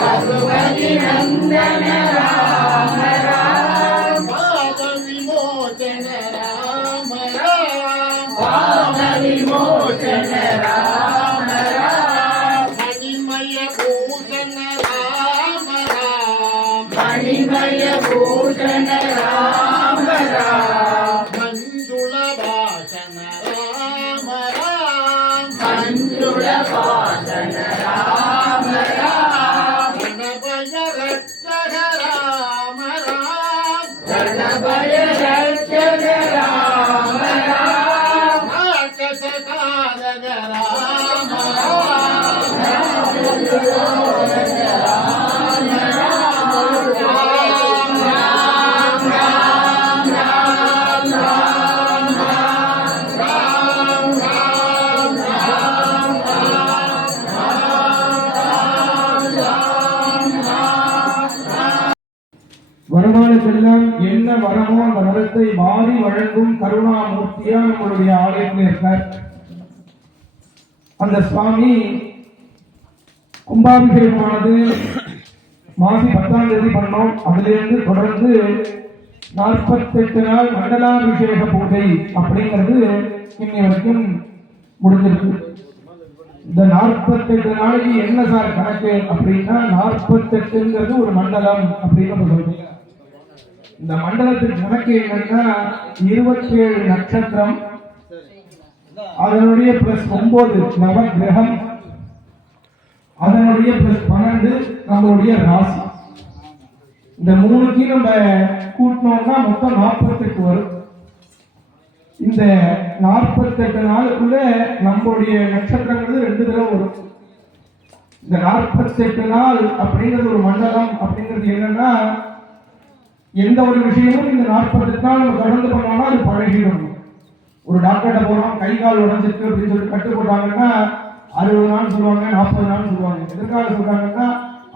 ரகுபதி நந்தன ராம ராம். பாத விமோசன ராம ராம். பாவ விமோசன ராம ராம். மணிமய பூஷண ராம ராம். மணிமய பூஷண ராம ராம். மஞ்சுள பாஷண ராம ராம். மஞ்சுள பாசன ராம ராம். கணபய ரட்சக ராம ராம். கணபய ரட்சக ராம ராம். ராட்சச காரக ராம ராம். வருமானத்தெல்லாம் என்ன வரமோ அந்த வரத்தை வாரி வழங்கும் கருணாமூர்த்தியா நம்மளுடைய ஆலயத்தில் இருக்கார். அந்த சுவாமி கும்பாபிஷேகமானது மாசி 10ஆம் தேதி பண்ணோம். அதிலிருந்து தொடர்ந்து 48 நாள் மண்டலாபிஷேக பூஜை அப்படிங்கிறது இன்னி வரைக்கும் முடிஞ்சிருக்கு. இந்த 48 நாளைக்கு என்ன சார் கணக்கு அப்படின்னா 48ங்கிறது ஒரு மண்டலம் அப்படின்னு சொல்லுவோம். இந்த மண்டலத்தின் கணக்கு என்னன்னா 27 நட்சத்திரம், அதனுடைய பிளஸ் 9 நவகிரகம், அதனுடைய பிளஸ் 12 நம்மளுடைய ராசி. இந்த மூணுக்கையும் நம்ம கூட்டினோம்னா மொத்தம் 48 வரும். இந்த 48 நாளுக்குள்ள நம்மளுடைய நட்சத்திரங்கிறது 2 தடவை வரும். இந்த 48 நாள் அப்படிங்கிறது ஒரு மண்டலம் அப்படிங்கிறது என்னன்னா, எந்த ஒரு விஷயமும் இந்த 48 நாள் நம்ம தொடர்ந்து பண்ணோம்னா அது பழகிடும். ஒரு டாக்டர்கிட்ட போறோம், கை கால் உடஞ்சிருக்கு அப்படின்னு சொல்லி கட்டு போட்டாங்கன்னா 60 நாள் சொல்லுவாங்க, 40 நாள் சொல்லுவாங்க. எதற்காக சொல்றாங்கன்னா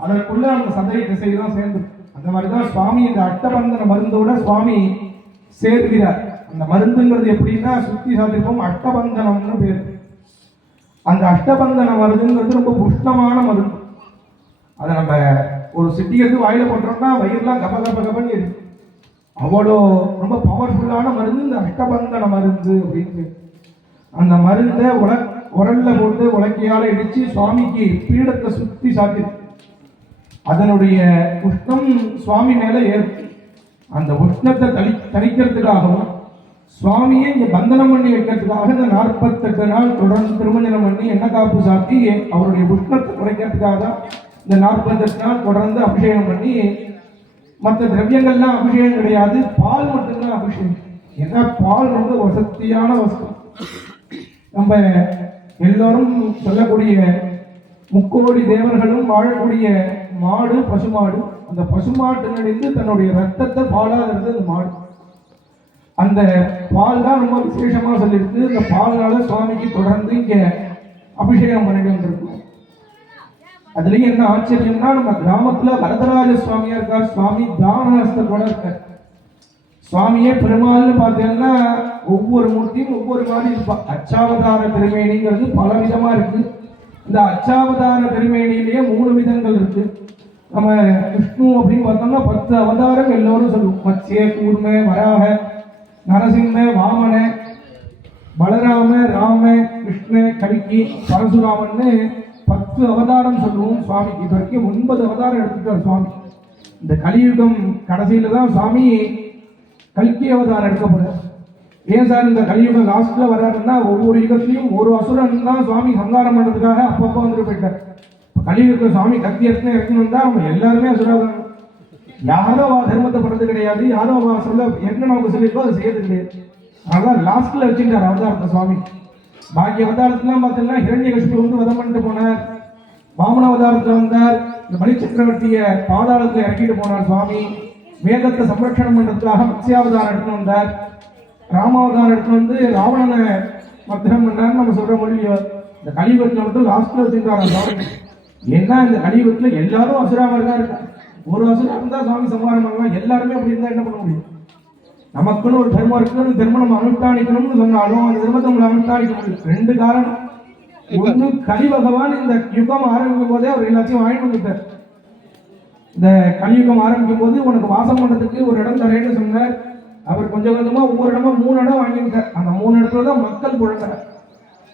அதற்குள்ள அந்த சதை திசை தான் சேர்ந்து. அந்த மாதிரிதான் சுவாமி இந்த அட்டபந்தன மருந்தோட சுவாமி சேர்க்கிறார். அந்த மருந்துங்கிறது எப்படின்னா சுத்தி சாத்திருப்போம், அட்டபந்தனம்னு பேர். அந்த அஷ்டபந்தன மருந்துங்கிறது ரொம்ப புஷ்டமான மருந்து. அதை நம்ம ஒரு சிட்டிக்கு வாயில போட்டோம்னா வயிறுலாம் கப கப கபன்னு இருக்கு. அவ்வளோ ரொம்ப பவர்ஃபுல்லான மருந்து இந்த அஷ்டபந்தன மருந்து அப்படின்னு. அந்த மருந்தை உரல்ல போட்டு உலக்கையால இடிச்சு சுவாமிக்கு பீடத்தை சுத்தி சாத்தி அதனுடைய உஷ்ணம் சுவாமி மேல ஏற்பு. அந்த உஷ்ணத்தை தணிக்கிறதுக்காகவும் சுவாமியை இங்க பந்தனம் பண்ணி வைக்கிறதுக்காக இந்த 48 நாள் தொடர்ந்து திருமஞ்சனம் பண்ணி எண்ணெய் காப்பு சாத்தி அவருடைய உஷ்ணத்தை குறைக்கிறதுக்காக தான் இந்த 48 நாள் தொடர்ந்து அபிஷேகம் பண்ணி. மற்ற திரவியங்கள்லாம் அபிஷேகம் கிடையாது, பால் மட்டும்தான் அபிஷேகம். ஏன்னா பால் ரொம்ப வசதியான வஸ்து. நம்ம எல்லோரும் சொல்லக்கூடிய முக்கோடி தேவர்களும் வாழக்கூடிய மாடு பசுமாடு. அந்த பசுமாட்டிலிருந்து தன்னுடைய ரத்தத்தை பாலாகிறது அந்த மாடு. அந்த பால் தான் ரொம்ப விசேஷமா சொல்லியிருக்கு. இந்த பால்னால சுவாமிக்கு தொடர்ந்து இங்க அபிஷேகம் பண்ணிட்டு வந்திருக்கோம். அதுலயும் என்ன ஆச்சரியம்னா, நம்ம கிராமத்துல வரதராஜ சுவாமியா இருக்கார். சுவாமி தானஹஸ்தத்தோட இருக்கார். சுவாமியே பெருமாள்னு பார்த்தீங்கன்னா ஒவ்வொரு மூர்த்தியும் ஒவ்வொரு மாதிரி இருப்பா. அச்சாவதார திருமேனிங்கிறது பல விதமா இருக்கு. இந்த அச்சாவதார திருமேனிலேயே 3 விதங்கள் இருக்கு. நம்ம விஷ்ணு அப்படின்னு பார்த்தோம்னா 10 அவதாரம் எல்லோரும் சொல்லுவோம். மத்ஸ்ய, கூர்ம, வராக, நரசிம்ம, வாமன, பலராம, ராம, கிருஷ்ண, கல்கி, பரசுராமன்னு 10 அவதாரம் சொல்லுவோம் சுவாமிக்கு. இது வரைக்கும் 9 அவதாரம் எடுத்துட்டார் சுவாமி. இந்த கலியுகம் கடைசியில தான் சுவாமி கல்கி அவதாரம் எடுக்க போறார். ஏன் சார் இந்த கலியுகம் லாஸ்ட்ல வர்றாருன்னா, ஒவ்வொரு யுகத்திலையும் ஒரு அசுரன் தான் சுவாமி சங்காரம் பண்றதுக்காக அப்பப்போ வந்துட்டு போயிட்டார். கலியுகத்தில் சுவாமி கத்தி எடுத்து இறக்கணும் தான் அவங்க எல்லாருமே அசுராதான். யாரோ தர்மத்தை பண்றது கிடையாது, யாரோ சொல்ல என்ன நமக்கு சொல்லியிருக்கோ அதை செய்யறது கிடையாது. அதனால லாஸ்ட்ல வச்சுட்டார் அவதாரத்தை சுவாமி. பாக்கிய அவதாரத்துலாம் பார்த்தீங்கன்னா ஹிரண்யகசிபு வந்து வதம் பண்ணிட்டு போனார். வாமன அவதாரத்தில் வந்தார். இந்த பலி சக்கரவர்த்திய பாதாளத்தில் இறக்கிட்டு போனார் சுவாமி. வேதத்தை சம்ரட்சணம் பண்றதுக்காக மத்ஸ்யாவதாரம் எடுத்துன்னு வந்தார். ராமாவதாரம் எடுத்து வந்து ராவணனை மத்திரம் பண்ணார். நம்ம சொல்ற மொழியோ இந்த கலியுகத்தில் மட்டும் லாஸ்ட்ல வச்சுருக்காங்க சுவாமி. ஏன்னா இந்த கலியுகத்தில் எல்லாரும் அசுராமர் தான் இருக்காங்க. ஒரு அசுரம் இருந்தா சுவாமி சம்ஹாரம் பண்ணலாம். எல்லாருமே அப்படி இருந்தா என்ன பண்ண முடியும்? நமக்குன்னு ஒரு தர்மம் இருக்கு, அந்த தர்மம் நம்ம அனுஷ்டானிக்கணும்னு சொன்னாலும் அந்த தர்மத்தை நம்மளை அனுஷ்டானிக்க முடியும். 2 காரணம். ஒன்று, கலி பகவான் இந்த யுகம் ஆரம்பிக்கும் போதே அவர் எல்லாத்தையும் வாங்கி வந்துட்டார். இந்த கலியுகம் ஆரம்பிக்கும் போது உனக்கு வாசம் பண்றதுக்கு ஒரு இடம் தரேன்னு சொன்னார். அவர் கொஞ்சம் கொஞ்சமா ஒவ்வொரு இடமா 3 இடம் வாங்கிட்டார். அந்த 3 இடத்துல தான் மக்கள் புழக்கிறார்.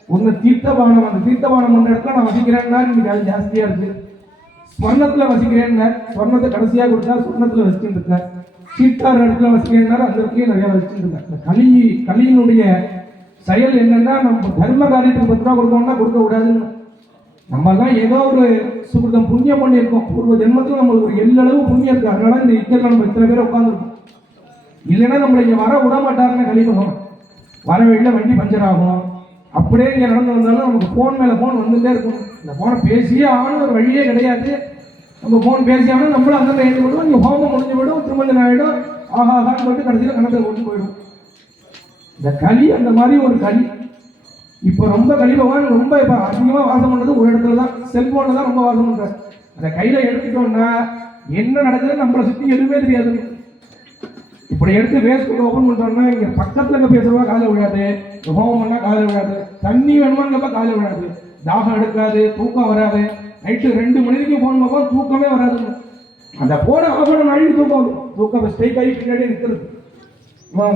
ஒன்று தீர்த்தபானம். அந்த தீர்த்தபானம் பண்ண இடத்துல நான் வசிக்கிறேன்னா இன்னைக்கு அது ஜாஸ்தியா இருக்கு. ஸ்வர்ணத்துல வசிக்கிறேன்னா ஸ்வர்ணத்தை கடைசியா கொடுத்தா ஸ்வர்ணத்துல வச்சுட்டு இருக்கார். சீட்டார் இடத்துல வசிக்கிறேன்னா அந்த இடத்துலயும் நிறைய வச்சுட்டு இருக்கார். இந்த கலியினுடைய செயல் என்னன்னா, நம்ம தர்ம காரியத்துக்கு 10 ரூபா கொடுக்கணும்னா கொடுக்க கூடாதுன்னு. நம்ம தான் ஏதோ ஒரு சுகிருதம் புண்ணியம் பண்ணியிருக்கோம். பூர்வ ஜென்மத்தில் நம்மளுக்கு ஒரு எல்லளவு புண்ணியம் இருக்கு. அதனால இந்த இக்கல்ல நம்ம இத்தனை பேர் உட்காந்துருக்கோம். இல்லைன்னா நம்மளை இங்க வர விட மாட்டாருன்னு கலிபகம். வர வழியில வண்டி பஞ்சர் ஆகும். அப்படியே இங்க நடந்து வந்தாலும் நமக்கு போன் மேல போன் வந்துட்டே இருக்கும். இந்த போனை பேசியே ஆகணும், ஒரு வழியே கிடையாது. நம்ம போன் பேசி ஆகணும். நம்மளும் அந்த எழுதி விடுவோம். இங்க ஹோமம் முடிஞ்சு விடும், திருமணம் ஆகிடும். ஆகாதான் போட்டு கடைசியில் கணக்கில் கொண்டு போயிடும். இந்த களி அந்த மாதிரி ஒரு களி. இப்போ ரொம்ப கலிபகவான் ரொம்ப இப்போ அதிகமாக வாசம் பண்ணுறது ஒரு இடத்துல தான். செல்போனில் தான் ரொம்ப வாசம் பண்ணுறாரு. அதை கையில் எடுத்துட்டோம்னா என்ன நடக்குதுன்னு நம்மளை சுற்றி எதுவுமே தெரியாது. இப்படி எடுத்து ஃபேஸ்புக் ஓப்பன் பண்ணுறோம்னா இங்கே பக்கத்தில் இருக்க பேசுறவா காலையில் விடாது, ஹோமம் பண்ணால் காலையில் விடாது, தண்ணி வேணுமான்னு காலையில் விடாது, தாகம் எடுக்காது, தூக்கம் வராது. நைட்டு 2 மணிக்கு ஃபோன் பார்ப்போம், தூக்கமே வராது. அந்த ஃபோனை ஆஃப் பண்ண நாளைக்கு தூக்கம் வரும். தூக்கம் ஸ்ட்ரைக் ஆகி பின்னாடி நிற்கிறது.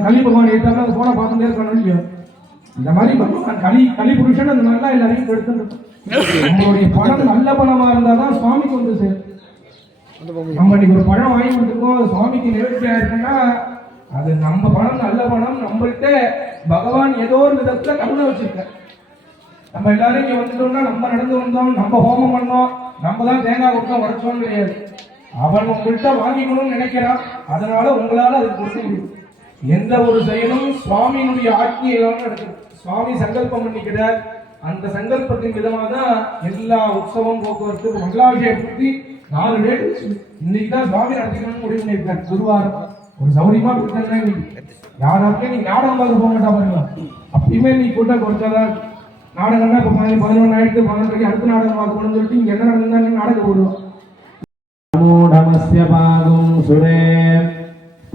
கலி பகவான் எடுத்தாலும் அந்த ஃபோனை பார்த்துட்டே இருக்கானு இல்லையோ. இந்த மாதிரி பகவான் கலி புருஷன் அந்த மாதிரிலாம் எல்லாரையும் எடுத்துட்டு நம்மளுடைய பணம் நல்ல பணமா இருந்தால் தான் சுவாமிக்கு வந்து சேரும். நம்ம இன்னைக்கு ஒரு பழம் வாங்கி கொடுத்துருக்கோம், அது சுவாமிக்கு நிவர்த்தியா இருக்குன்னா அது நம்ம பணம் நல்ல பணம். நம்மள்கிட்ட பகவான் ஏதோ ஒரு விதத்துல கருணை வச்சிருக்க. நம்ம எல்லாரும் இங்க வந்துட்டோம்னா நம்ம நடந்து வந்தோம், நம்ம ஹோமம் பண்ணோம், நம்ம தான் தேங்காய் கொடுத்தோம் உடைச்சோம் கிடையாது. அவன் உங்கள்கிட்ட வாங்கிக்கணும்னு நினைக்கிறான். அதனால உங்களால அது கொடுக்க முடியும். எந்த ஒரு செயலும் சுவாமியினுடைய ஆட்சியெல்லாம் நடக்குது. சுவாமி சங்கல்பம் பண்ணிக்கிறார். அந்த சங்கல்பத்தின் விதமாக தான் எல்லா உற்சவம், போக்குவரத்து, மங்களாபிஷேகம் பற்றி 4 டேட் இன்னைக்கு தான் சுவாமி நடத்திக்கணும்னு முடிவு பண்ணியிருக்காரு. குருவாரம் ஒரு சௌரியமா கொடுத்தாங்க. இன்னைக்கு யாராருக்கே நீங்க நாடகம் பார்க்க போக மாட்டா பாருங்க. அப்பயுமே நீ கூட்டம் குறைச்சாதான் நாடகம்னா இப்போ 11 ஆயிடுத்து 12 அடுத்த நாடகம் பார்க்கணும்னு சொல்லிட்டு இங்க என்ன நடந்தா நாடகம் போடுவோம். நமஸ்ய பாகும் சுரே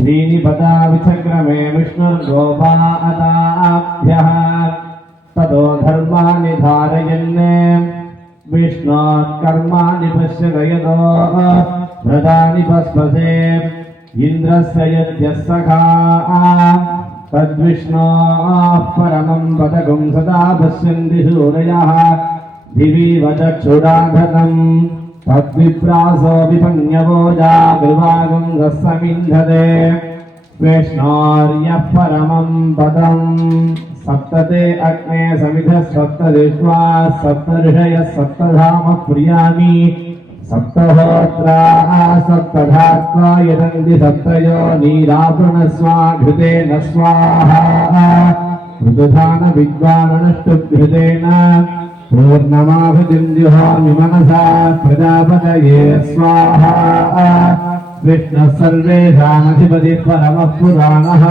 त्रीणि पदा विचक्रमे विष्णुर्गोपादाभ्यः ततो धर्माणि धारयन् विष्णोत् कर्माणि पश्यत यतो व्रतानि पस्पसे इन्द्रस्य यद्यः सखा तद्विष्णोः परमं पदकं सदा पश्यन्ति सूरयः दिवि वचक्षुराघतम् तद्विप्रासो विपन्यवोजा विभागं रसमिन्धते विष्णोर्यः परमं पदम् सप्तते अग्ने समिधः सप्तदिक्वा सप्तऋषयः सप्तधामः प्रियाणि सप्तहोत्राः सप्तधात्वा यदन्ति सप्तयो नीरावृणस्वा घृतेन स्वाहा ऋतुधान विद्वाननष्टुघृतेन पूर्णमाभिदिन्द्युहोमि मनसा प्रजापतये स्वाहा विष्णुः सर्वेषामधिपतिः परमः पुराणः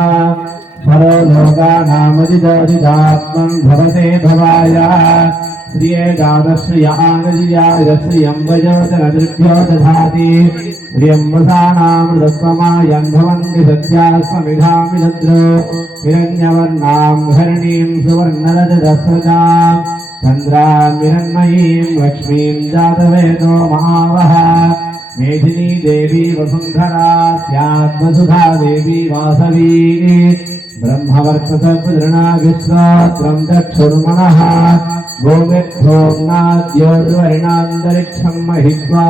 परो लोकानामजितोजितात्मन् भवते भवाय श्रियेजातश्रियानजियायश्रियं वयोजनदृभ्यो दधाति श्रियम्बसानामृतत्वमायं भवन्ति सत्याः समिधामि तद्रो हिरण्यवर्णां हरिणीं सुवर्णरजतस्रजाम् चन्द्रां हिरण्मयीं लक्ष्मीं जातवेदो महावः मेधिनी देवी वसुन्धरा स्यात् वसुधा देवी वासवी ब्रह्मवर्चसपृणा विश्वात्रं चक्षुर्मनः गोमित्थोम्नाद्योर्वरिणान्तरिक्षं महित्वा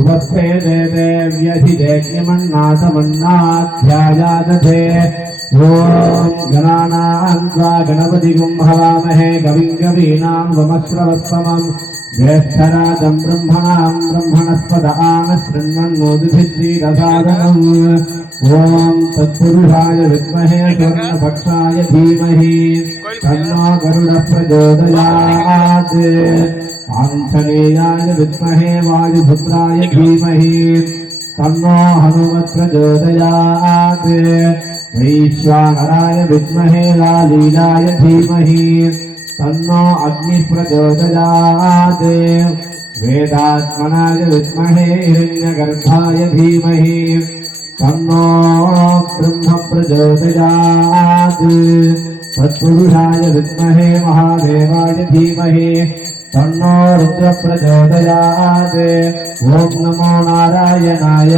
उपस्थे देवेव्यधिदेज्ञमन्नाथमन्नाध्यायादधे ॐ गणानां त्वा गणपतिगुं हवामहे कविं कवीनां वमश्रवस्तमम् ज्येष्ठराजं ब्रह्मणां ब्रह्मणस्पद आनशृण्वन्नोदिभिश्रीरसादनम् ॐ तत्पुरुषाय विद्महे स्वर्णभक्षाय धीमहि तन्नो गरुडः प्रचोदयात् आञ्जनेयाय विद्महे वायुपुत्राय धीमहि तन्नो हनुमत् प्रचोदयात् वैश्वानराय विद्महे लालीलाय धीमहि तन्नो अग्निः प्रचोदयात् वेदात्मनाय विद्महे हिरण्यगर्भाय धीमहि तन्नो ब्रह्म प्रचोदयात् तत्पुरुषाय विद्महे महादेवाय धीमहि तन्नो रुद्र प्रचोदयात् ॐ नमो नारायणाय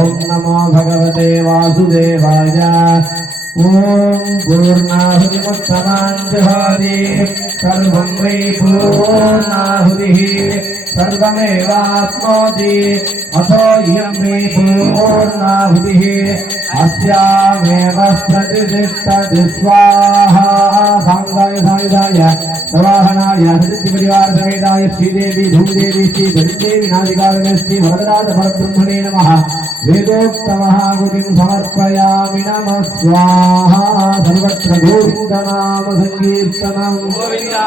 ॐ नमो भगवते वासुदेवाय ॐ पूर्णाहुतिमुत्तमाञ्जहाति सर्वं वै पूर्णाहुतिः सर्वमेवाप्नोति अथो इयं मे पूर्णाहुतिः अस्यामेव प्रतिष्ठति स्वाहा साङ्गाय सायुधाय प्रवाहनाय सतिपरिवार समेताय श्रीदेवी धूमदेवी श्री गणदेवी नादिकालने श्री वरदराज परब्रह्मणे नमः वेदोक्तमहागुतिं समर्पयामि नमः स्वाहा सर्वत्र गोविन्दनाम संकीर्तनं गोविन्दा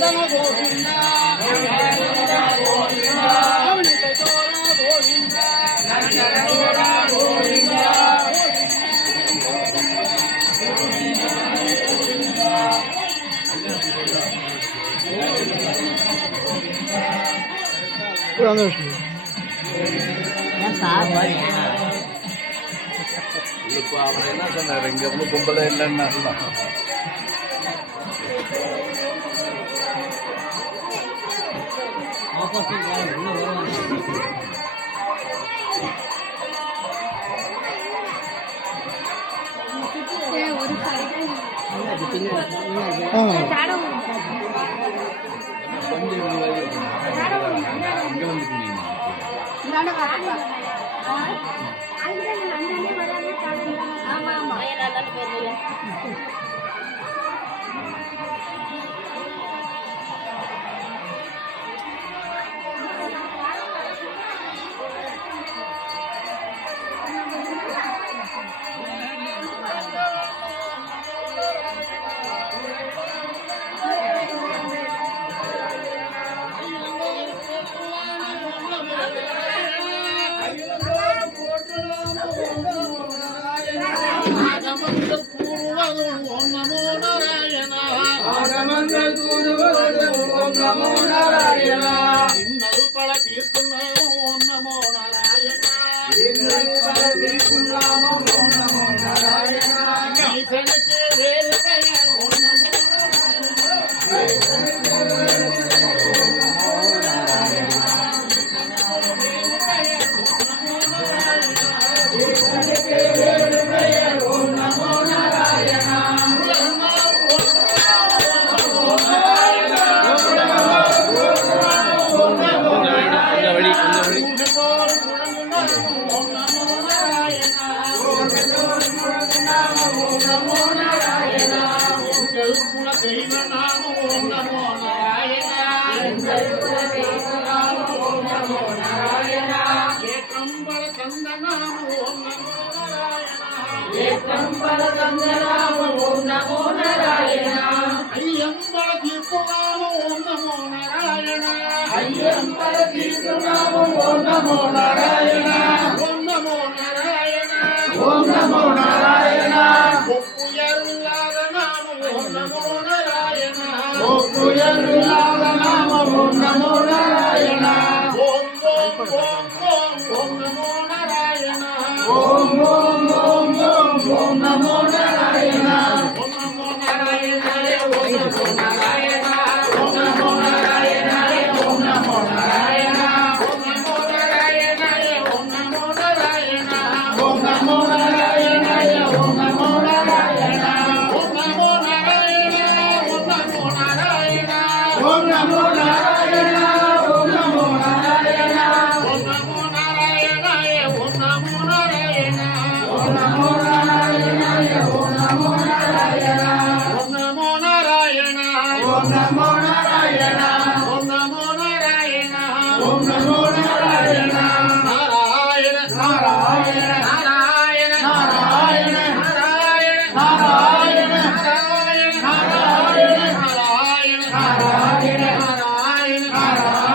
நந்தன கோவிந்தா அவனி கிஷோர கோவிந்தா இப்போ அவர் என்ன சொன்னார் இங்க வந்து கும்பல இல்லைன்னு ஆகமங்கள் கூறுவதும் ஓம் நமோ நாராயணா இன்னது பல தீர்க்கும் ஓம் நமோ நாராயணா இன்னது பல தீர்க்கும் நாமம் ஓம் நமோ நாராயணா ஈசனுக்கு வேறு பெயர் ஓம் நமோ ஈசனுக்கு வேறு பெயர் ஓம் நமோ நாராயணா ஏற்றம்பல தந்தநாம ஓம் நமோ நாராயணா ஐயம்பல தீர்க்கும் ஓம் நமோ நாராயணா ஐயம்பல தீர்க்கும் நாமம் ஓம் நமோ நாராயணா ஓம் நமோ நாராயணா ஓம் நமோ நாராயணா ஒப்புயர்வில்லாத நாமம் ஓம் நமோ நாராயணா ஒப்புயர்வில்லாத நாமம் ஓம் நமோ நாராயணா ஓம் ஓம் ஓம் ஓம் ஓம் நமோ நாராயணா ஓம் ஓம் ஓம் ஓம் ஓம் நமோ நாராயணா ஓம் நமோ நாராயணாய ஓம் நமோ நாராயணா ஓம் நமோ நாராயணாய ஓம் நமோ நாராயணா ஓம் நமோ நாராயணாய ஓம் நமோ நாராயணா ஓம் நமோ நாராயணாய ஓம் நமோ நாராயணா ஓம் நமோ நாராயணா ஓம் நமோ நாராயணா ஓம் நமோ நாராயணா ஓம் நமோ நாராயணா ஓம் நமோ நாராயணாய ஓம் நமோ நாராயணா ஓம் நமோ நாராயணாய ஓம் நமோ நாராயணா ஓம் நமோ நாராயணா ஓம் நமோ நாராயணா ஓம் நமோ நாராயணா ஓம் நமோ நாராயணா நாராயண நாராயண நாராயண நாராயண நாராயண நாராயண நாராயண நாராயண நாராயண நாராயண நாராயண நாராயண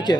ஓகே